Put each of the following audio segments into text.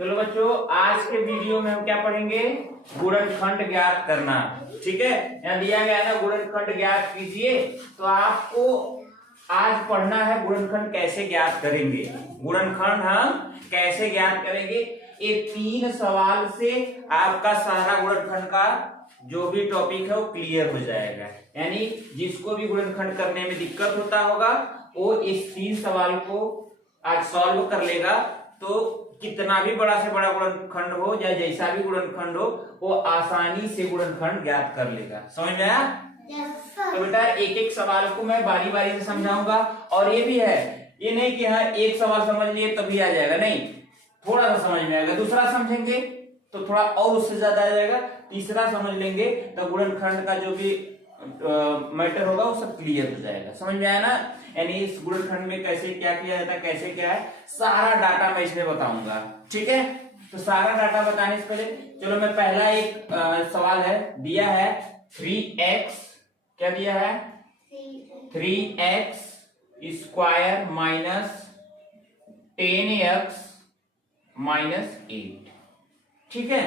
चलो बच्चों, आज के वीडियो में हम क्या पढ़ेंगे? गुणनखंड ज्ञात करना। ठीक है, यहाँ दिया गया है ना, गुणनखंड ज्ञात कीजिए। तो आपको आज पढ़ना है गुणनखंड कैसे ज्ञात करेंगे। गुणनखंड हम कैसे ज्ञात करेंगे, ये 3 सवाल से आपका सारा गुणनखंड का जो भी टॉपिक है वो क्लियर हो जाएगा। यानी जिसको भी गुणनखंड करने में दिक्कत होता होगा वो इस 3 सवाल को आज सॉल्व कर लेगा। तो कितना भी बड़ा से बड़ा गुणनखंड हो या जैसा भी गुणनखंड हो वो आसानी से गुणनखंड ज्ञात कर लेगा। समझ में आया? तो बेटा एक एक सवाल को मैं बारी बारी से समझाऊंगा। और ये भी है, ये नहीं कि हाँ एक सवाल समझ लिए तभी आ जाएगा, नहीं, थोड़ा सा समझ में आएगा, दूसरा समझेंगे तो थोड़ा और उससे ज्यादा आ जाएगा, तीसरा समझ लेंगे तो गुणनखंड का जो भी मैटर होगा वो सब क्लियर हो जाएगा। समझ में आया ना? यानी इस गुणनखंड में कैसे क्या किया जाता है, कैसे क्या है, सारा डाटा मैं इसमें बताऊंगा। ठीक है, तो सारा डाटा बताने से पहले चलो मैं पहला एक सवाल है, दिया है 3x, क्या दिया है? 3x square minus 10x minus 8। ठीक है,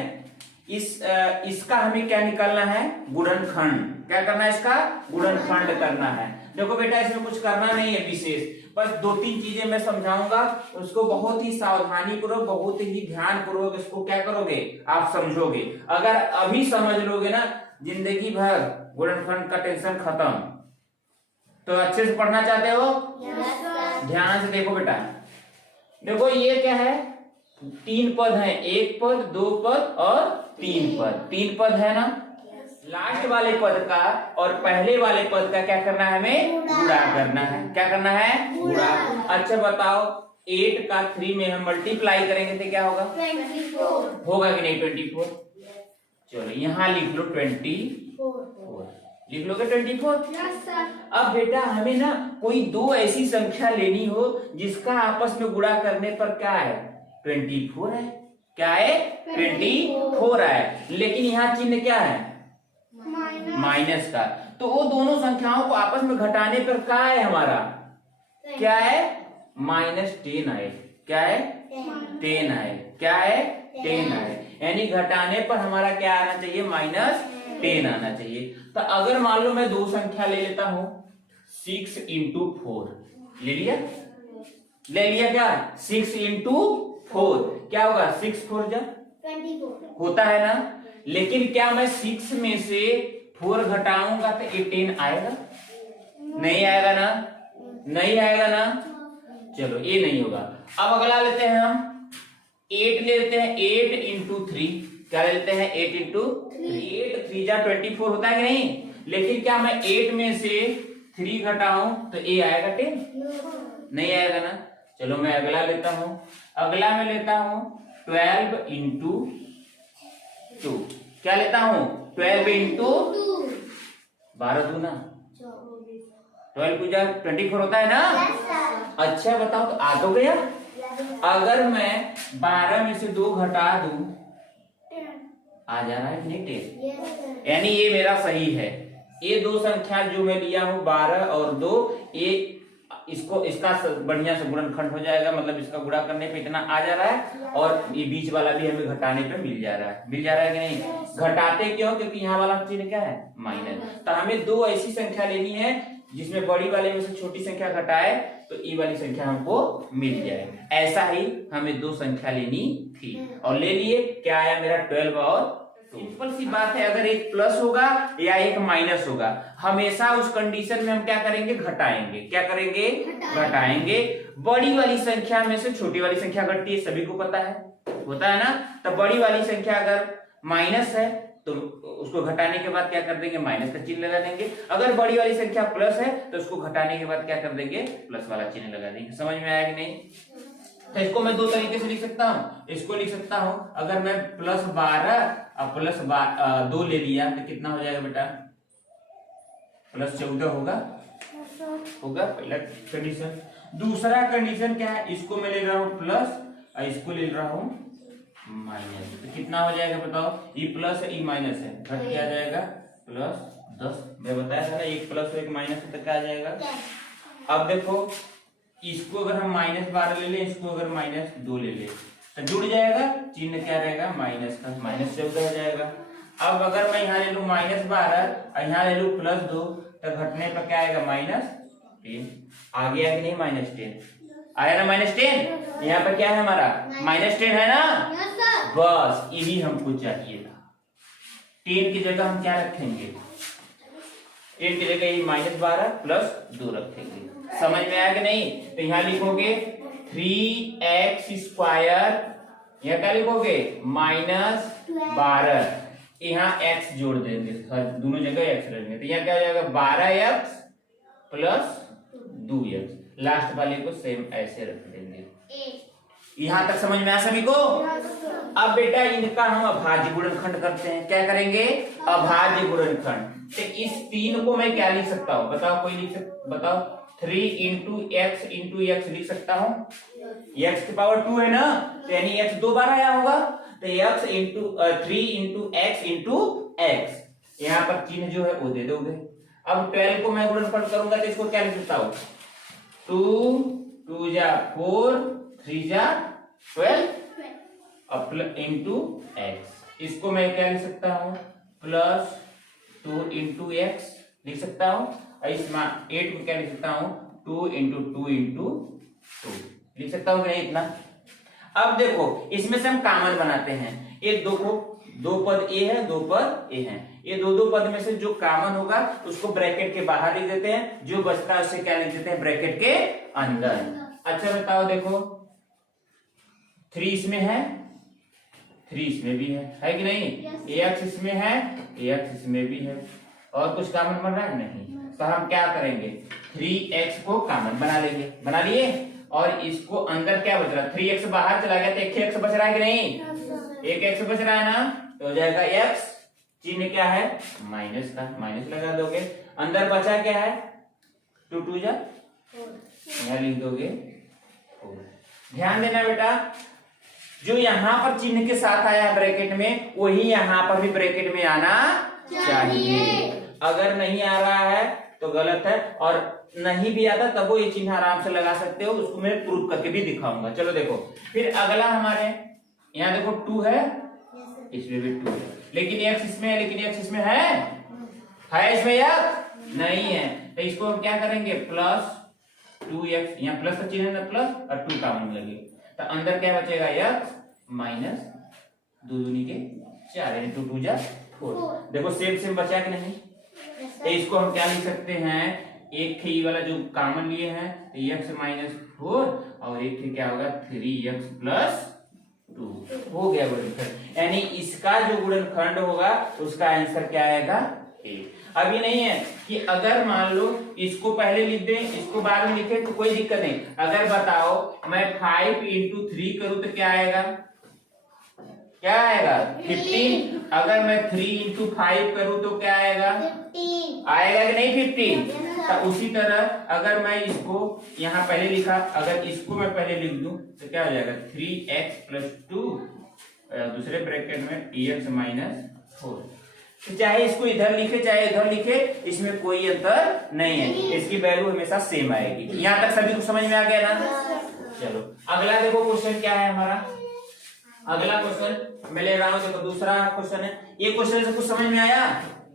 इसका हमें क्या निकालना है? गुणनखंड। क्या करना है? इसका गुणनखंड करना है। देखो बेटा इसमें कुछ करना नहीं है विशेष, बस 2-3 चीजें मैं समझाऊंगा, उसको बहुत ही सावधानी पूर्वक, बहुत ही ध्यान पूर्वक इसको क्या करोगे, आप समझोगे। अगर अभी समझ लोगे ना, जिंदगी भर गुणनखंड का टेंशन खत्म। तो अच्छे से पढ़ना चाहते हो? ध्यान से देखो बेटा, देखो ये क्या है, 3 पद है, 1 पद, 2 पद और 3 पद। 3 पद है ना, लास्ट वाले पद का और पहले वाले पद का क्या करना है? हमें गुणा करना है। क्या करना है? गुणा। अच्छा बताओ, 8 का 3 में हम मल्टीप्लाई करेंगे तो क्या होगा? 24 होगा कि नहीं? 24। चलो यहाँ लिख लो 24, लिख लोगे 24। अब बेटा हमें ना कोई 2 ऐसी संख्या लेनी हो जिसका आपस में गुणा करने पर क्या है? 24 है। क्या है? 24 है। लेकिन यहाँ चिन्ह क्या है? माइनस का। तो वो दोनों संख्याओं को आपस में घटाने पर क्या है हमारा? क्या है? -10 आए। क्या है? 10 आए। क्या है? 10 आए। यानी घटाने पर हमारा क्या आना चाहिए? -10 आना चाहिए। तो अगर मान लो मैं 2 संख्या ले लेता हूं, 6 × 4 ले लिया, ले लिया क्या? 6 × 4 क्या होगा? 6 4 जा 24 होता है ना। लेकिन क्या मैं 6 में से 4 घटाऊंगा तो 10 आएगा? नहीं आएगा ना, नहीं आएगा ना। चलो ये नहीं होगा। अब अगला लेते हैं हम 8 लेते हैं, 8 × 3 क्या लेते हैं? 8 × 3। 8 3 जा 24 होता है कि नहीं? लेकिन क्या मैं 8 में से 3 घटाऊं तो ये आएगा 10? नहीं आएगा ना। चलो मैं अगला लेता हूं, अगला मैं लेता हूं 12 × 2। क्या लेता हूं? 12 × 12 दूना 12 को 24 होता है ना। अच्छा बताओ, तो आ तो गया। अगर मैं 12 में से 2 घटा दूं आ जा रहा है नहीं? 10। यानी ये मेरा सही है। ये 2 संख्या जो मैं लिया हूं 12 और 2, ये इसको इसका बढ़िया से गुणनखंड हो जाएगा। मतलब इसका गुणा करने पे इतना आ जा रहा है और ये बीच वाला भी हमें घटाने पे मिल जा रहा है। मिल जा रहा है कि नहीं? घटाते क्यों? क्योंकि यहाँ वाला चिन्ह क्या है? माइनस। तो हमें 2 ऐसी संख्या लेनी है जिसमें बड़ी वाले में से छोटी संख्या घटाए तो ये वाली संख्या हमको मिल जाए। ऐसा ही हमें 2 संख्या लेनी थी और ले लिए। क्या आया मेरा? 12 और सिंपल सी बात है, अगर एक प्लस होगा या एक माइनस होगा, हमेशा उस कंडीशन में हम क्या करेंगे? घटाएंगे। क्या करेंगे? घटाएंगे। बड़ी वाली संख्या में से छोटी वाली संख्या घटती है, सभी को पता है, होता है ना। तो बड़ी वाली संख्या अगर माइनस है तो उसको घटाने के बाद क्या कर देंगे? माइनस का चिन्ह लगा देंगे। अगर बड़ी वाली संख्या प्लस है तो उसको घटाने के बाद क्या कर देंगे? प्लस वाला चिन्ह लगा देंगे। समझ में आया कि नहीं? तो इसको मैं 2 तरीके से लिख सकता हूँ। इसको लिख सकता हूँ, अगर मैं +12 और +2 ले लिया तो कितना हो जाएगा बेटा? +14 होगा, होगा पहला कंडीशन। दूसरा कंडीशन क्या है? इसको मैं ले रहा हूँ प्लस और इसको ले रहा हूँ माइनस, तो कितना हो जाएगा बताओ? ये प्लस है, ये माइनस है, घट क्या आ जाएगा? +10। मैं बताया था ना, एक प्लस और एक माइनस तो क्या आ जाएगा? अब देखो, इसको अगर हम -12 ले लें, इसको अगर -2 ले लें तो जुड़ जाएगा, चिन्ह क्या रहेगा माइनस का, -14 हो जाएगा। अब अगर मैं यहाँ ले लूँ -12 और यहाँ ले लूँ +2 तो घटने पर क्या आएगा -10। आ गया कि नहीं -10 आया ना -10। यहाँ पर क्या है हमारा -10 है ना, बस यही हमको चाहिए था। 10 की जगह हम क्या रखेंगे, 10 की जगह -12 + 2 रखेंगे। समझ में आया कि नहीं। तो यहाँ लिखोगे 3x², यहाँ क्या लिखोगे -12, यहाँ x जोड़ देंगे, दोनों जगह x रखेंगे तो यहाँ क्या हो जाएगा 12x + 2x, लास्ट वाले को सेम ऐसे रख देंगे। यहाँ तक समझ में आया सभी को। अब बेटा इनका हम अभाज्य गुणनखंड करते हैं। क्या करेंगे, अभाज्य गुणनखंड। तो इस 3 को मैं क्या लिख सकता हूँ, बताओ कोई लिख सकता, बताओ 3 × x लिख सकता हूँ। x की पावर 2 है ना, तो यानी x 2 बार आया होगा, तो x 3 × x × x, यहाँ पर चिन्ह जो है वो दे दोगे। अब 12 को मैं गुणनखंड करूंगा तो इसको क्या लिख सकता हूँ, 2 2 जा 4 3 जा 12 × x। इसको मैं क्या लिख सकता हूँ +2 × x लिख सकता हूँ, और इसमें 8 को क्या लिख सकता हूँ 2 × 2 × 2 लिख सकता हूँ नहीं इतना। अब देखो इसमें से हम कॉमन बनाते हैं, एक दो पद ए है, 2 पद ए है, ये दो पद में से जो कॉमन होगा उसको ब्रैकेट के बाहर लिख देते हैं, जो बचता है उसे क्या लिख देते हैं ब्रैकेट के अंदर। अच्छा बताओ देखो 3 इसमें है, 3 इसमें भी है कि नहीं, x इसमें है, x इसमें भी है, और कुछ कॉमन बन रहा है नहीं, तो हम क्या करेंगे 3x को कॉमन बना लेंगे, बना लिए, और इसको अंदर क्या बच रहा है 3x बाहर चला गया तो एक x बच रहा है कि नहीं, एक x बच रहा है ना, तो हो जाएगा x, चिन्ह क्या है माइनस का, माइनस लगा दोगे, अंदर बचा क्या है 2 2 जा 4, यहाँ लिख दोगे 4। ध्यान देना बेटा, जो यहाँ पर चिन्ह के साथ आया ब्रैकेट में वही यहाँ पर भी ब्रैकेट में आना चाहिए। अगर नहीं आ रहा है तो गलत है, और नहीं भी आता तब वो ये चिन्ह आराम से लगा सकते हो, उसको मैं प्रूफ करके भी दिखाऊंगा। चलो देखो फिर अगला हमारे यहाँ देखो 2 है, इसमें भी 2 है, लेकिन x इसमें है, लेकिन x इसमें है इसमें x नहीं है, तो इसको हम क्या करेंगे +2x, यहाँ प्लस का चिन्ह है ना, प्लस और 2 कॉमन लगे, तो अंदर क्या बचेगा x -2 दूनी के 4 यानी 2 2 जा 4। देखो सेम बचा कि नहीं, तो इसको हम क्या लिख सकते हैं, एक थे वाला जो कॉमन लिए हैं तो x -4 और एक थे क्या होगा 3x + 2 हो गया गुणनखंड। यानी इसका जो गुणनखंड होगा उसका आंसर क्या आएगा 8। अब ये नहीं है कि अगर मान लो इसको पहले लिख दें इसको बाद में लिखे तो कोई दिक्कत नहीं। अगर बताओ मैं 5 × 3 करूं तो क्या आएगा, क्या आएगा 15। अगर मैं 3 × 5 करूं तो क्या आएगा 15 आएगा कि नहीं 15। तो उसी तरह अगर मैं इसको यहाँ पहले लिखा, अगर इसको मैं पहले लिख दूं तो क्या हो जाएगा 3x + 2 दूसरे ब्रैकेट में x -4। तो चाहे इसको इधर लिखे चाहे इधर लिखे इसमें कोई अंतर नहीं है, इसकी वैल्यू हमेशा सेम आएगी। यहाँ तक सभी को समझ में आ गया ना। चलो अगला देखो क्वेश्चन क्या है हमारा। अगला क्वेश्चन मैं ले रहा हूं, देखो दूसरा क्वेश्चन है। ये क्वेश्चन से कुछ समझ में आया,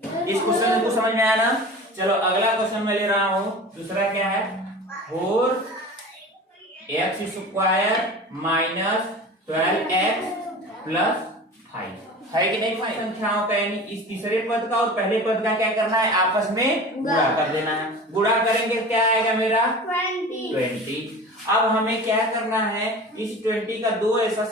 इस क्वेश्चन से कुछ समझ में आया ना। चलो अगला क्वेश्चन मैं ले रहा हूं, दूसरा क्या है 4x² - 12x + 5 है कि नहीं। संख्याओं का यानी इस तीसरे पद का और पहले पद का क्या करना है आपस में गुणा कर देना है। गुणा करेंगे क्या आएगा मेरा 20। अब हमें क्या करना है, इस 20 का दो ऐसा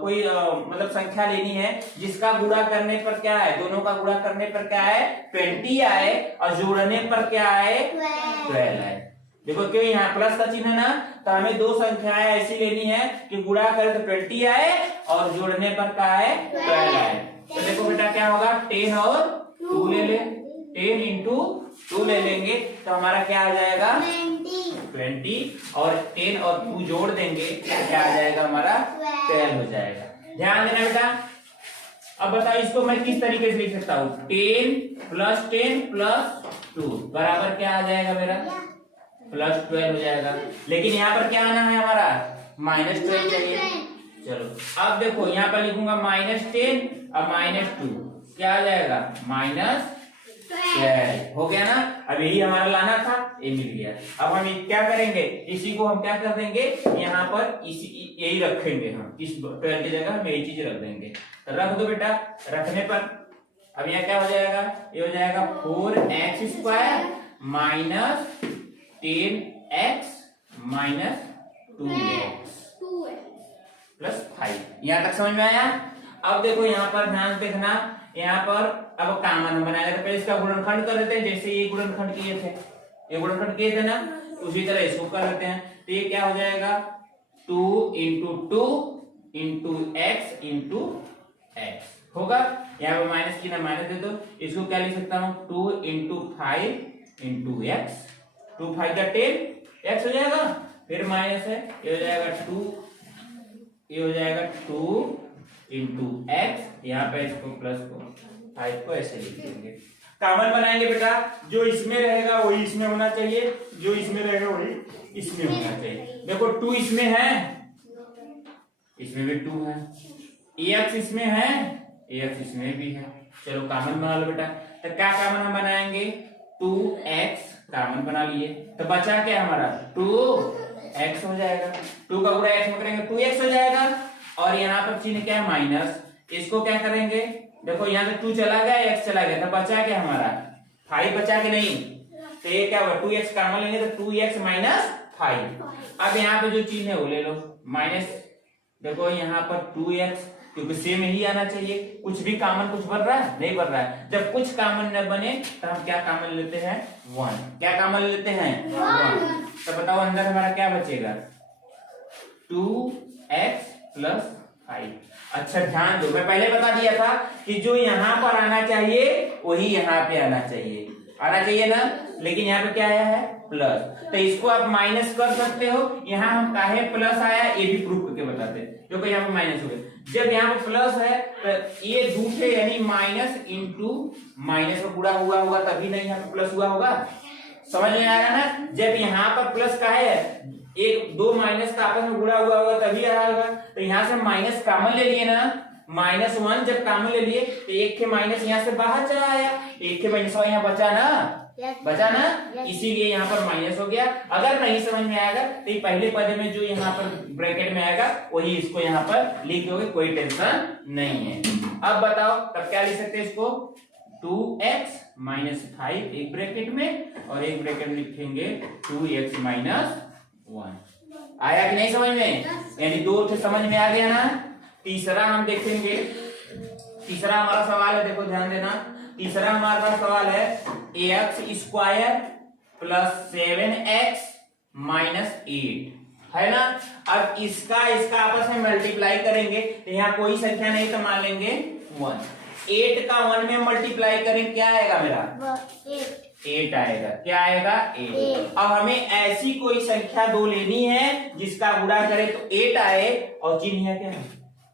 कोई मतलब संख्या लेनी है जिसका गुणा करने पर क्या है, दोनों का गुणा करने पर क्या है 20 आए और जोड़ने पर क्या आए 12 आए। देखो क्यों यहाँ प्लस का चिन्ह है ना, तो हमें दो संख्याएं ऐसी लेनी है कि गुणा करें तो 20 आए और जोड़ने पर क्या आए 12 आए। तो देखो बेटा क्या होगा 10 और 2 ले ले, 10 × 2 ले लेंगे तो हमारा क्या आ जाएगा 20 और 10 और 2 जोड़ देंगे तो क्या आ जाएगा हमारा 12 हो जाएगा। ध्यान देना बेटा। अब बताओ इसको मैं किस तरीके से लिख सकता हूँ 10 + 10 + 2 बराबर क्या आ जाएगा मेरा +12 हो जाएगा। लेकिन यहाँ पर क्या आना है हमारा -12 चाहिए। चलो अब देखो यहाँ पर लिखूंगा -10 और -2 क्या आ जाएगा -12 हो गया ना। अब यही हमारा लाना था, ये मिल गया। अब हम क्या करेंगे, इसी को हम क्या कर देंगे यहाँ पर इसी यही रखेंगे, हम इस 12 की जगह हम यही चीज रख देंगे। तो रख दो बेटा, रखने पर अब यहाँ क्या हो जाएगा, ये हो जाएगा 4x square minus 10x minus 2x plus 5। यहाँ तक समझ में आया। अब देखो यहाँ पर ध्यान देखना, यहाँ पर अब कॉमन बनाएगा तो पहले इसका गुणनखंड कर देते हैं, जैसे ये गुणनखंड किए थे, ये गुणनखंड किए थे ना, उसी तरह इसको कर देते हैं। तो ये क्या हो जाएगा 2 × 2 × x × x होगा। यहाँ पर माइनस की ना माइनस दे दो, इसको क्या लिख सकता हूँ 2 × 5 × x, 2 5 का 10 x हो जाएगा, फिर माइनस है, ये हो जाएगा 2, ये हो जाएगा 2 × x, यहाँ पे इसको प्लस को 5 को ऐसे लिख देंगे। कॉमन बनाएंगे बेटा, जो इसमें रहेगा वही इसमें होना चाहिए, जो इसमें रहेगा वही इसमें होना चाहिए। देखो 2 इसमें है, इसमें भी 2 है, x इसमें है, x इसमें भी है। चलो कॉमन बना लो बेटा। तो क्या कॉमन हम बनाएंगे 2x कॉमन बना लिए, तो बचा क्या हमारा 2x हो जाएगा, 2 का गुणा x में करेंगे 2x हो जाएगा। और यहाँ पर चिन्ह क्या है माइनस, इसको क्या करेंगे, देखो यहाँ से 2 चला गया, x चला गया, तो बचा क्या हमारा 5 बचा के नहीं, तो ये क्या होगा 2x कॉमन लेंगे तो 2x माइनस 5। अब यहाँ पे जो चिन्ह है वो ले लो माइनस, देखो यहाँ पर 2x क्योंकि सेम ही आना चाहिए, कुछ भी कॉमन कुछ बन रहा है नहीं बन रहा है। जब कुछ कॉमन न बने तो हम क्या कॉमन लेते हैं 1, क्या कॉमन लेते हैं 1। तो बताओ अंदर हमारा क्या बचेगा 2x + 5। अच्छा ध्यान दो, मैं पहले बता दिया था कि जो यहाँ पर आना चाहिए वही यहाँ पे आना चाहिए ना, लेकिन यहाँ पे क्या आया है प्लस, तो इसको आप माइनस कर सकते हो। यहाँ हम काहे प्लस आया ये भी प्रूफ करके बताते हैं, क्योंकि यहाँ पे माइनस हो गया। जब यहाँ पे प्लस है तो ये दूसरे यानी माइनस इंटू माइनस में गुणा हुआ होगा तभी नहीं यहाँ पे प्लस हुआ होगा, समझ में आ रहा ना। जब यहाँ पर प्लस का है, एक दो माइनस का आपस में गुणा हुआ होगा तभी आया होगा। तो यहाँ से माइनस कॉमन ले लिए ना, -1 जब कॉमन ले लिए तो एक के माइनस यहाँ से बाहर चला आया, एक के माइनस यहाँ बचा ना, इसीलिए यहाँ पर माइनस हो गया। अगर नहीं समझ में आएगा तो ये पहले पद में जो यहाँ पर ब्रैकेट में आएगा वही इसको यहाँ पर लिख दोगे, कोई टेंशन नहीं है। अब बताओ तब क्या लिख सकते हैं इसको 2x - 5 एक ब्रैकेट में और एक ब्रैकेट में लिखेंगे 2x - 1। आया कि नहीं समझ में, यानी 2 से समझ में आ गया ना। तीसरा हम देखेंगे, तीसरा हमारा सवाल है, देखो ध्यान देना। तीसरा हमारा सवाल है ax² + 7x - 8 है ना। अब इसका आपस में मल्टीप्लाई करेंगे तो यहाँ कोई संख्या नहीं तो मान लेंगे 1। 8 का 1 में मल्टीप्लाई करें क्या आएगा मेरा 8 आएगा, क्या आएगा 8। अब हमें ऐसी कोई संख्या 2 लेनी है जिसका गुणा करें तो 8 आए और चिन्ह है क्या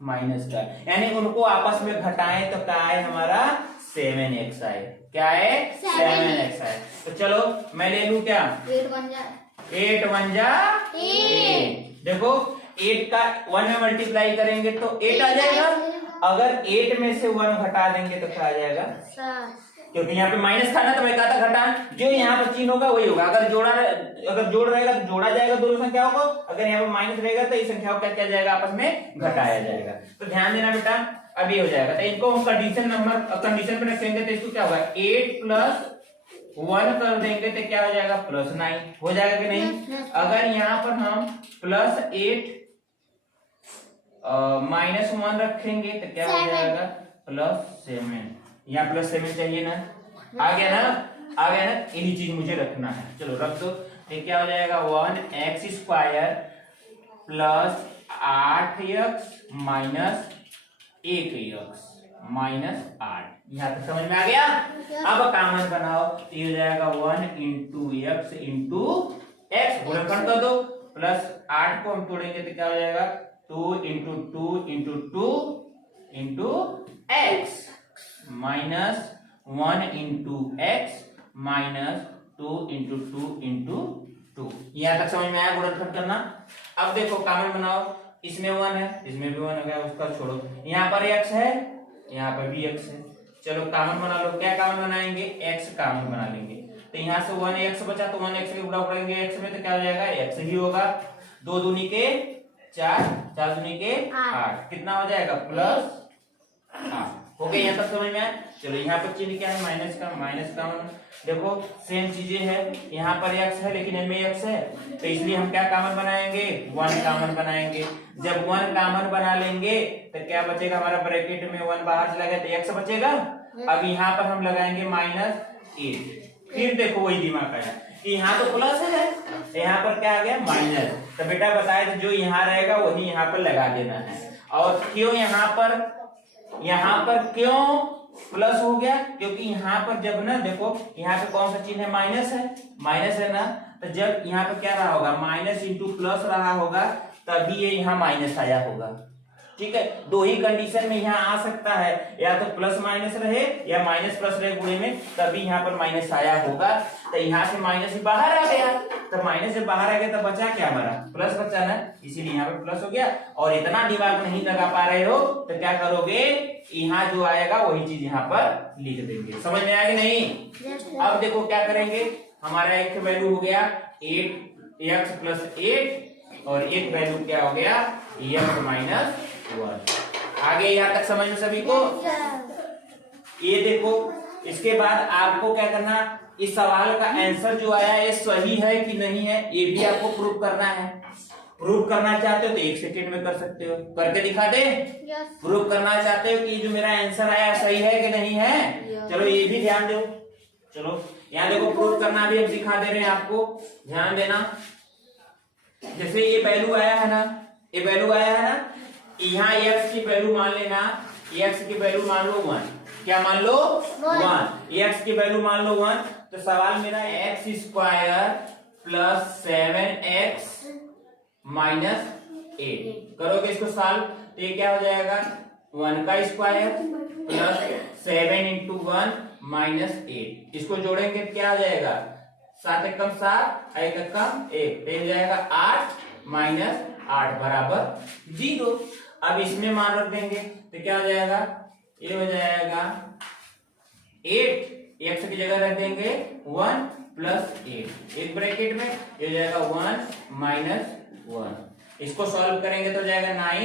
माइनस का, यानी उनको आपस में घटाएं तो क्या आए हमारा 7x आए, क्या है 7x आए। तो चलो मैं ले लू क्या 8 1 जा 8। देखो 8 का 1 में मल्टीप्लाई करेंगे तो 8 आ जाएगा, अगर 8 में से 1 घटा देंगे तो क्या आ जाएगा क्योंकि यहाँ पे माइनस था ना, तो मैं कहा था घटान, जो यहाँ पर चिन्ह होगा वही होगा। अगर जोड़ रहेगा तो जोड़ा जाएगा दोनों संख्याओं को, अगर यहाँ पर माइनस रहेगा तो इस संख्याओं को क्या किया जाएगा आपस में घटाया जाएगा। तो ध्यान देना बेटा, अभी हो जाएगा। तो इनको हम कंडीशन पे रखेंगे तो इसको क्या होगा 8 + 1 कर देंगे तो क्या हो जाएगा +9 हो जाएगा कि नहीं। अगर यहाँ पर हम +8 -1 रखेंगे तो क्या हो जाएगा +7, यहाँ +7 चाहिए ना, आ गया ना, यही चीज मुझे रखना है। चलो रख दो, तो क्या हो जाएगा 1x² + 8x - 1x - 8। यहाँ तक समझ में आ गया। अब कॉमन बनाओ, तो ये हो जाएगा 1 × x × x गुणनखंड कर दो, +8 को हम तोड़ेंगे तो क्या हो जाएगा 2 × 2 × 2 × x -1 × x - 2 × 2 × 2। यहाँ तक समझ में आया गुणनखंड करना। अब देखो कॉमन बनाओ, इसमें 1 है, इसमें भी 1 हो गया, उसका छोड़ो। यहाँ पर x है, यहाँ पर भी x है। चलो कॉमन बना लो। क्या कॉमन बनाएंगे? x कॉमन बना लेंगे। तो यहाँ से 1x बचा, तो 1x के गुणा करेंगे x में, तो क्या हो जाएगा? x ही होगा। 2 दूनी के 4, 4 दूनी के 8, कितना हो जाएगा? प्लस 8। हो गया यहाँ तक समझ में आया? चलो यहाँ पर चिन्ह क्या है? माइनस का, माइनस का देखो सेम चीजें है। यहाँ पर x है लेकिन इनमें x है, तो इसलिए हम क्या कॉमन बनाएंगे? 1 कॉमन बनाएंगे। जब 1 कॉमन बना लेंगे तो क्या बचेगा हमारा? ब्रैकेट में 1 बाहर चला गया तो x बचेगा। अब यहाँ पर हम लगाएंगे -8। फिर देखो वही दिमाग आया कि यहाँ तो प्लस है, यहाँ पर क्या आ गया? माइनस। तो बेटा बताए तो जो यहाँ रहेगा वही यहाँ पर लगा देना है। और क्यों यहाँ पर क्यों प्लस हो गया? क्योंकि यहाँ पर जब ना देखो यहाँ पे कौन सा चिन्ह है? माइनस है ना। तो जब यहाँ पे क्या रहा होगा? माइनस इंटू प्लस रहा होगा, तभी ये यहाँ माइनस आया होगा। ठीक है, दो ही कंडीशन में यहाँ आ सकता है, या तो प्लस माइनस रहे या माइनस प्लस रहे गुणे में, तभी यहाँ पर माइनस आया होगा। तो यहाँ से माइनस ही बाहर आ गया, तो माइनस से बाहर आ गया तो बचा क्या हमारा? प्लस बचा ना, इसीलिए यहाँ पर प्लस हो गया। और इतना दिमाग नहीं लगा पा रहे हो तो क्या करोगे? यहाँ जो आएगा वही चीज यहाँ पर लिख देंगे। समझ में आएगी नहीं? अब देखो क्या करेंगे, हमारा एक वैल्यू हो गया 8x + 8 और एक वैल्यू क्या हो गया? x - 1। आगे यहाँ तक समझ में सभी को? ये देखो, इसके बाद आपको क्या करना, इस सवाल का आंसर जो आया है सही है कि नहीं है ये भी आपको प्रूव करना है। प्रूव करना चाहते हो तो 1 सेकेंड में कर सकते हो, करके दिखा दे। प्रूव करना चाहते हो कि जो मेरा आंसर आया सही है कि नहीं है, चलो ये भी ध्यान दो। चलो यहाँ देखो, प्रूव करना भी हम सिखा दे रहे हैं आपको, ध्यान देना। जैसे ये वैल्यू आया है ना, ये वैल्यू आया है ना, यहाँ x की वैल्यू मान लेना, x की वैल्यू मान लो 1। क्या मान लो? 1। x की वैल्यू मान लो 1। तो सवाल मेरा x² + 7x - 8 करोगे इसको सॉल्व, तो ये क्या हो जाएगा? 1 का स्क्वायर + 7 × 1 - 8। इसको जोड़ेंगे क्या हो जाएगा? 7 × 1 = 7, 1 × 1, तो हो जाएगा 8 - 8 = 0। अब इसमें मान रख देंगे तो क्या हो जाएगा? ये हो जाएगा 8, x की जगह रख देंगे 1 + 8, एक ब्रैकेट में ये हो जाएगा 1 - 1। इसको सॉल्व करेंगे तो जाएगा 9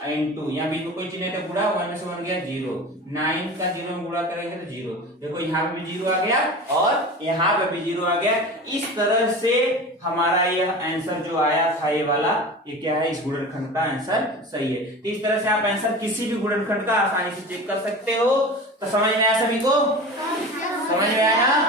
× यहाँ बीच में कोई चिन्ह तो गुणा, 1 में से 1 गया 0, 9 का 0 में गुणा करेंगे तो 0। देखो यहाँ पे भी 0 आ गया और यहाँ पे भी 0 आ गया। इस तरह से हमारा यह आंसर जो आया था ये वाला, ये क्या है? इस गुणनखंड का आंसर सही है। तो इस तरह से आप आंसर किसी भी गुणनखंड का आसानी से चेक कर सकते हो। तो समझ में आया सभी को? समझ में आया?